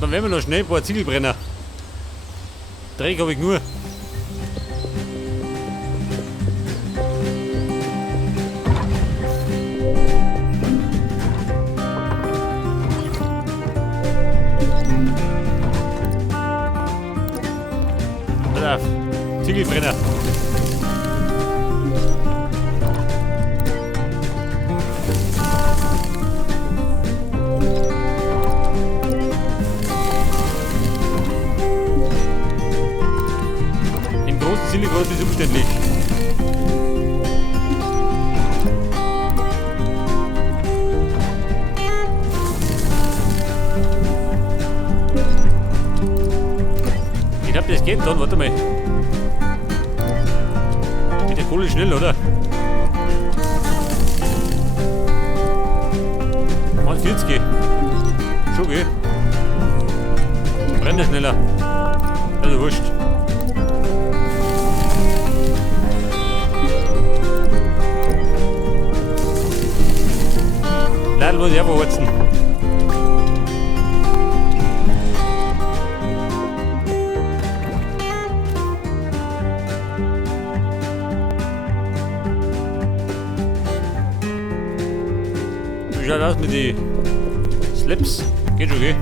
Und dann werden wir noch schnell ein paar Ziegelbrenner. Dreck habe ich nur. Pass auf, Ziegelbrenner. Zielgrad ist umständlich. Ich glaube, das geht dann. Warte mal. Mit der Kohle schnell, oder? 40. Schon, gell? Brennt er schneller. Also wurscht. Leider muss ich einfach warten. Wie schaut aus mit den Slips? Geht schon, gell?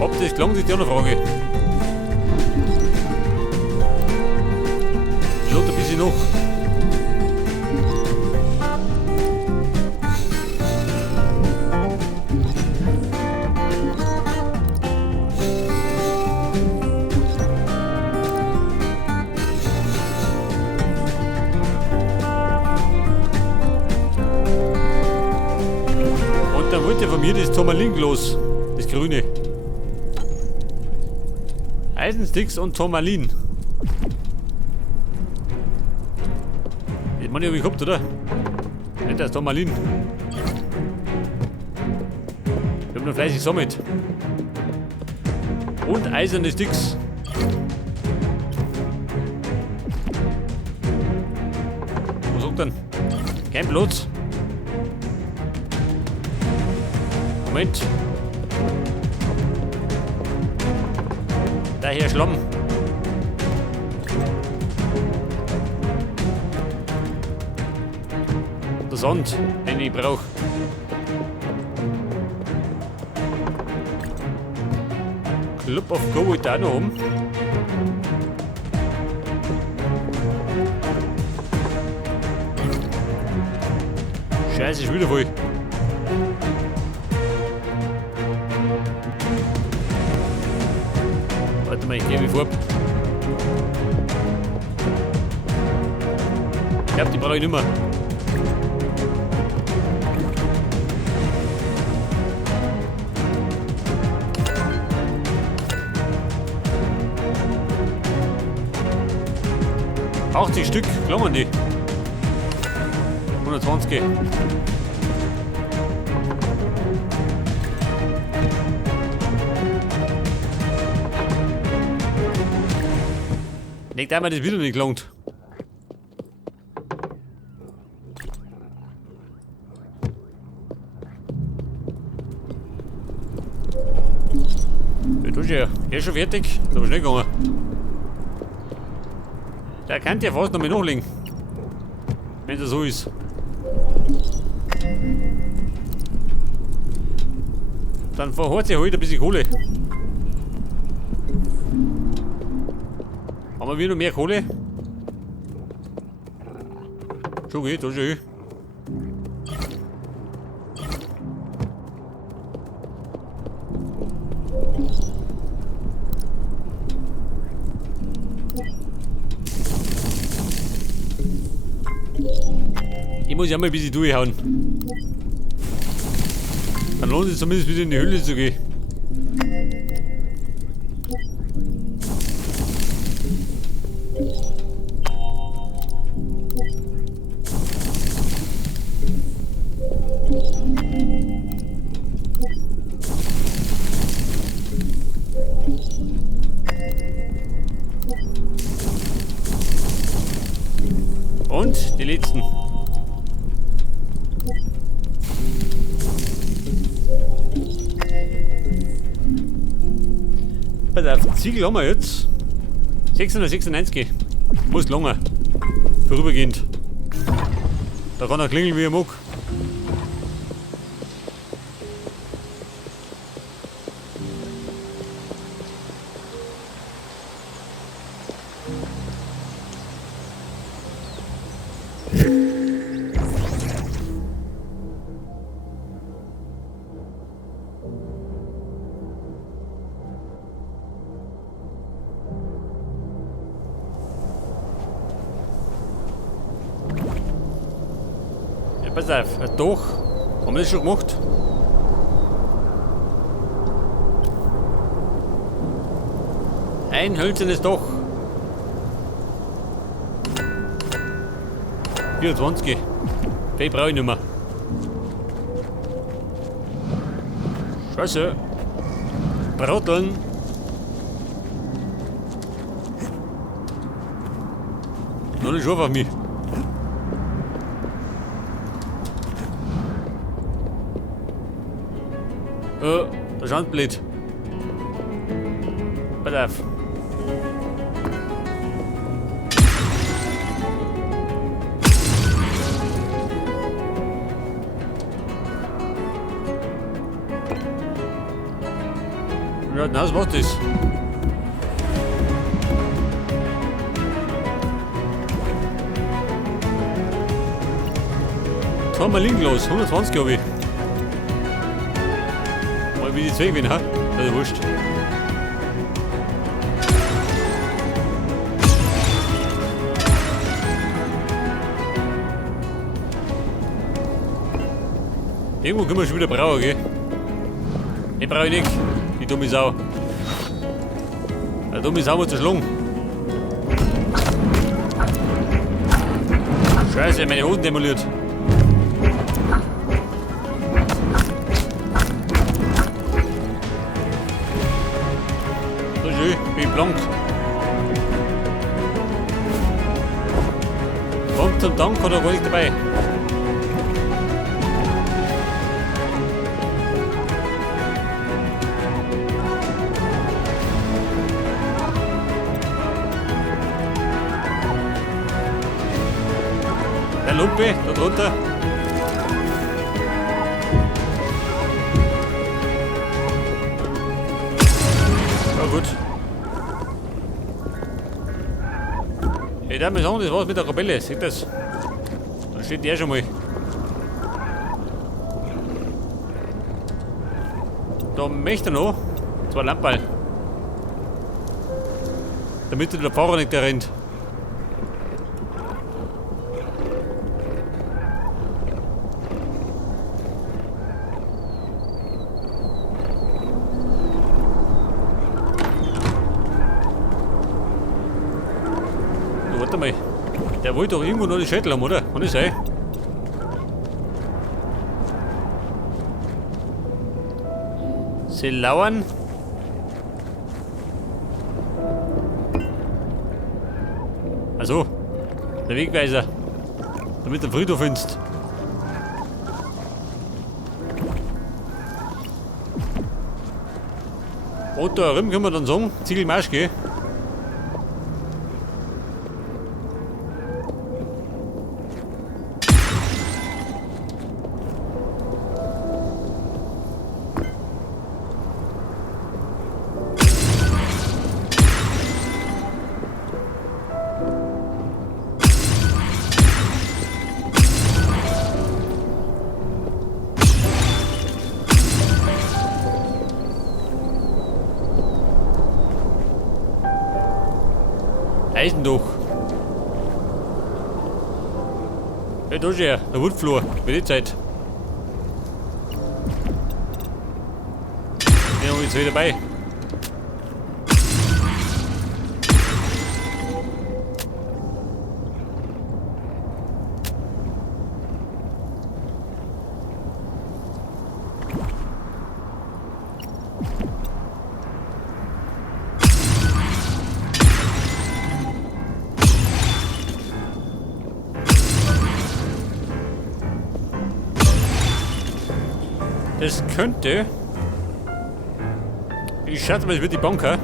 Ob das gelangt, ist ja eine Frage. Schaut ein bisschen noch. Und dann wollte von mir das Turmalin los. Das Grüne. Eisensticks und Turmalin. Das meine ich, hab ich gehabt, oder? Nicht das Turmalin. Ich hab noch fleißig gesammelt. Und eiserne Sticks. Was sagt denn? Kein Platz. Moment. Da hier Schlamm. Der Sand, den ich brauche. Club of Go ist da noch oben. Scheiße, ist wieder voll. Warte mal, ich gehe wie vor. Ich glaube, die brauche ich nicht mehr. ...80 Stück, klammern die. 120. Denkt einmal, das wieder nicht gelangt. Ja, du schon, er ist schon fertig. Das ist aber schnell gegangen. Der kann ja fast noch mal nachlegen. Wenn das so ist. Dann verhört sich halt ein bisschen Kohle. Haben wir wieder mehr Kohle? Schon geht, da schon. Ich muss ja mal ein bisschen durchhauen. Dann lohnt es zumindest wieder in die Höhle zu gehen. Pass auf, Ziegel haben wir jetzt. 696. Muss lange. Vorübergehend. Da kann er klingeln wie er mag. Pass auf, doch. Haben wir das schon gemacht? Ein hölzernes Dach. 24. Die brauche ich nicht mehr. Scheiße. Brotteln. Noch nicht scharf auf mich. Der schaut blöd. Pass auf. Ja, das macht das. Da haben wir liegen los. 120 habe ich. Wie die Zwecke bin, ha? Das ist wurscht. Irgendwo können wir schon wieder brauchen, gell? Den brauche ich nicht, die dumme Sau. Die dumme Sau muss zerschlagen. Scheiße, meine Hosen demoliert. Wie blank. Kommt zum Dank oder gar nicht dabei? Der Lumpe, da drunter. Ja gut. Ich darf mir sagen, das war's mit der Kapelle, seht das? Da steht der schon mal. Da möchte er noch 2 Lampen. Damit der Fahrer nicht rennt. Warte mal, der wollte doch irgendwo noch die Schädel haben, oder? Kann das sein? Sie lauern. Also, der Wegweiser, damit du den Friedhof findest. Und da herum können wir dann sagen, Ziegelmarsch, gell? Eisenduch. Ja, da ist er, der Woodflur, für die Zeit. Den haben wir jetzt wieder dabei. Das könnte. Ich schätze mal, es wird die Bank, ha?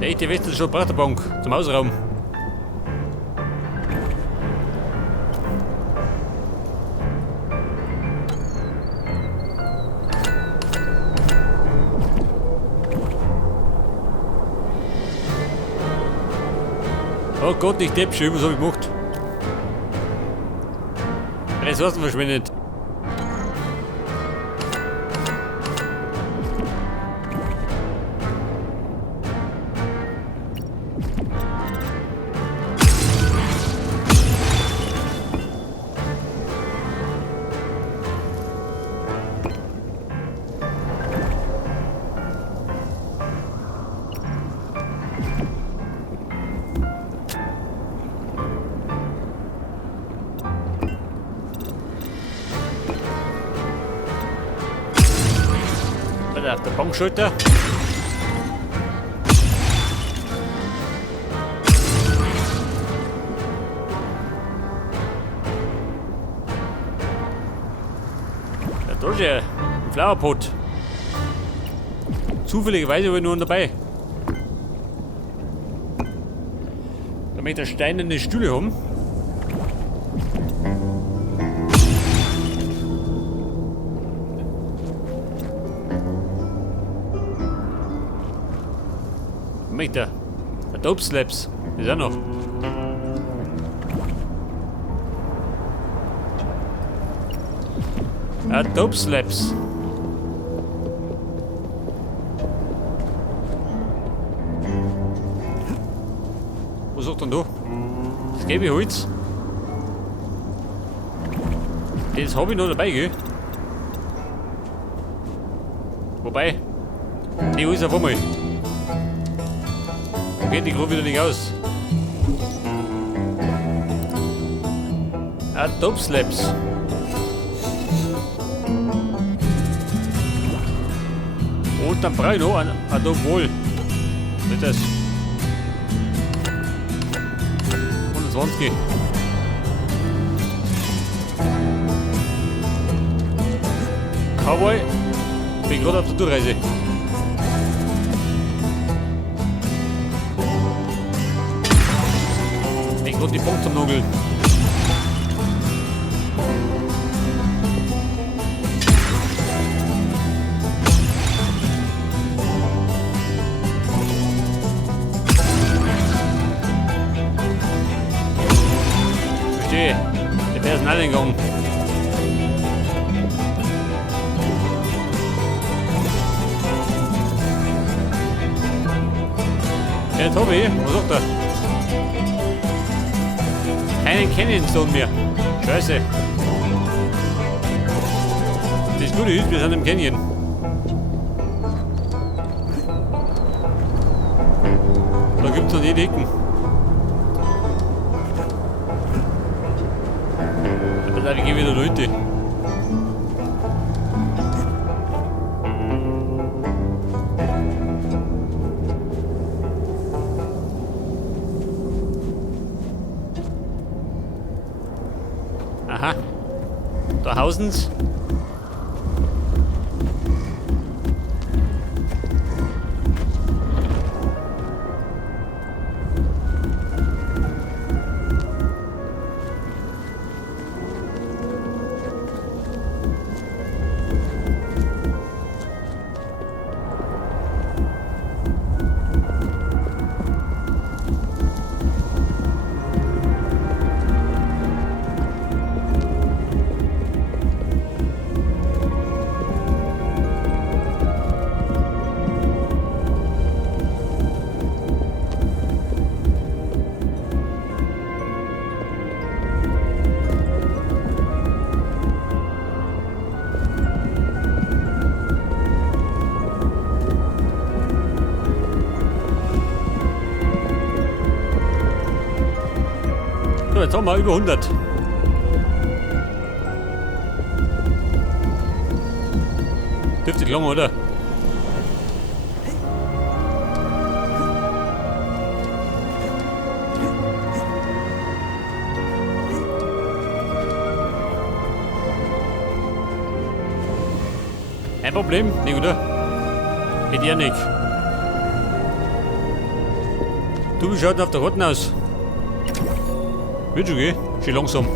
Der echte Westel schon Praterbank zum Hausraum. Oh Gott, ich depp schon, was hab ich gemacht? Ressourcen verschwendet. Auf der Bankschulter. Da ist ja ein Flowerpot. Zufälligerweise habe ich nur einen dabei. Da möchte ich steinerne Stühle haben. Meter. Der Dope Slaps. Ist auch noch. Dope Slaps. Was sagt denn da? Das gebe Holz. Das habe ich noch dabei, gell? Wobei, die Holz auf einmal. Geht die Gruppe wieder nicht aus. Dope Slaps. Und dann brauche ich noch ein Dope Wohl. Nicht das. 120. Cowboy. Bin gerade auf der Durchreise. Und die Punkt zum Nugeln. Verstehe. Der Personaleingang. Ja, Tobi, was sagt er? Keinen Canyon-Stone mehr. Scheiße. Das Gute ist, wir sind im Canyon. Da gibt es noch jede Ecken. Aber ich gehe wieder Leute. Aha. Da hausen's. So, jetzt haben wir über 100. Dürfte lang, oder? Ein Problem, nicht, oder? Geht ja nicht. Du, wie schaut denn auf der Karten aus? Wird schon gehen. Schön langsam.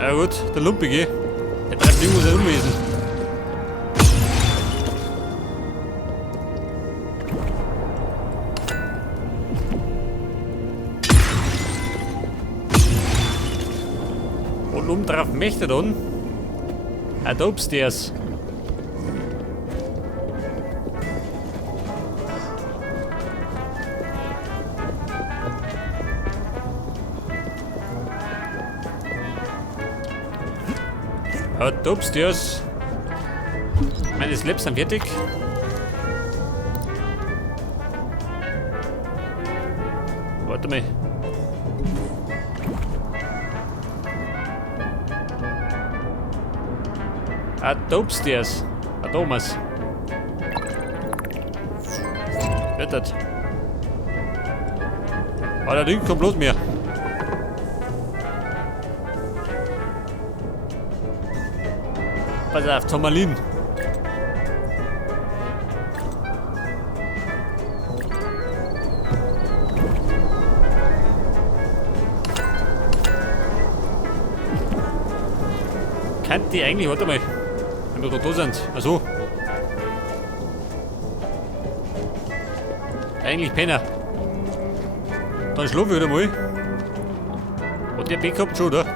Ja gut, der Lumpige. Der treibt irgendwas ein Unwesen. Und oben drauf möchte dann ein Upstairs. Upstairs. Meine Slaps sind fertig. Warte mal. Upstairs. Thomas. Rettet. Der Ding kommt bloß mehr. Pass auf, Tomalin. Kann die eigentlich, warte mal, wenn wir da sind. Also. Eigentlich Penner. Dann schlafe ich wieder mal. Hat der Bett gehabt schon, oder?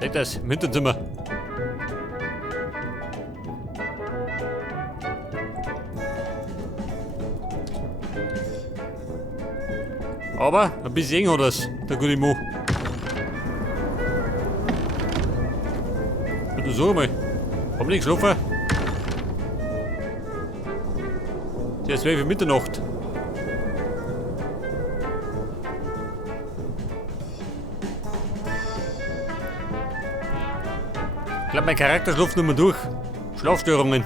Seht das, im Hinterzimmer. Aber ein bisschen hat das, der gute Mo. Und so mal, hab nicht geschlafen. Der ist 12 Mitternacht. Ich glaube, mein Charakter schläft nicht mehr durch. Schlafstörungen.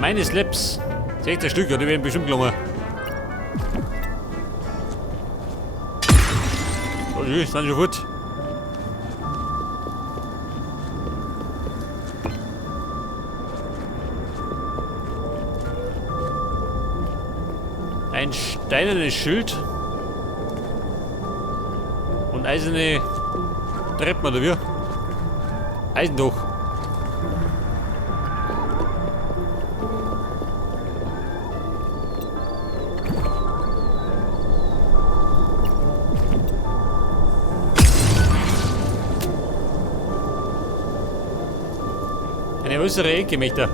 Meine Slaps. 16 Stück, ja, die werden bestimmt gelungen. So, die sind schon gut. Ein steinernes Schild und eiserne Treppen oder wie? Eisendach. Eine äußere Ecke möchte er.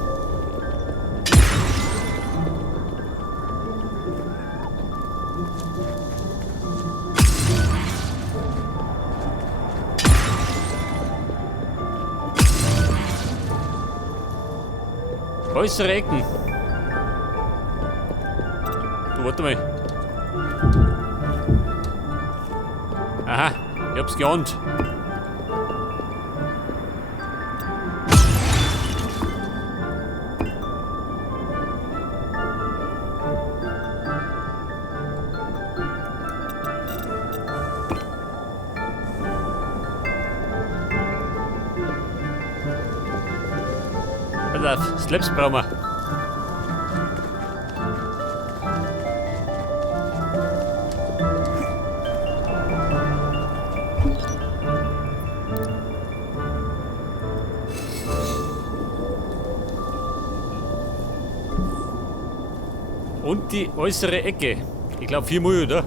Äußere Ecken. Du, warte mal. Aha, ich hab's geahnt. Pass auf, Slaps brauchen wir. Und die äußere Ecke. Ich glaube 4 Mal, oder?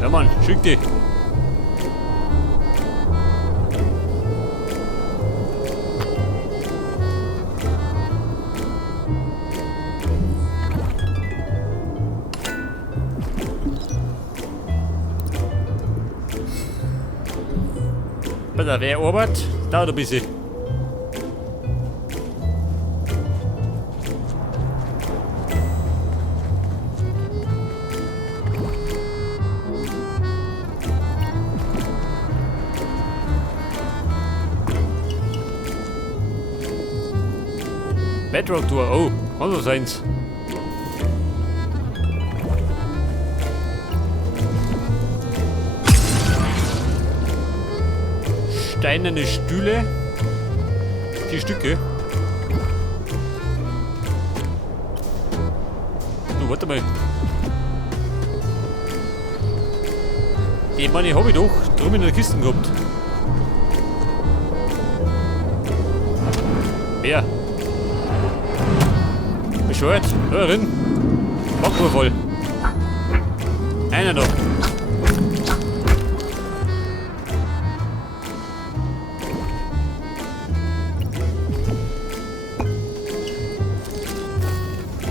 Ja Mann, schick die. Bei der Wehrarbeit dauert ein bisschen. Bedrock Tour, oh, kann so seins. Steinerne Stühle. Die Stücke. Du, warte mal. Die meine habe ich doch drüben in der Kiste gehabt. Wer? Bescheuert, da drin. Backrohr voll. Einer noch.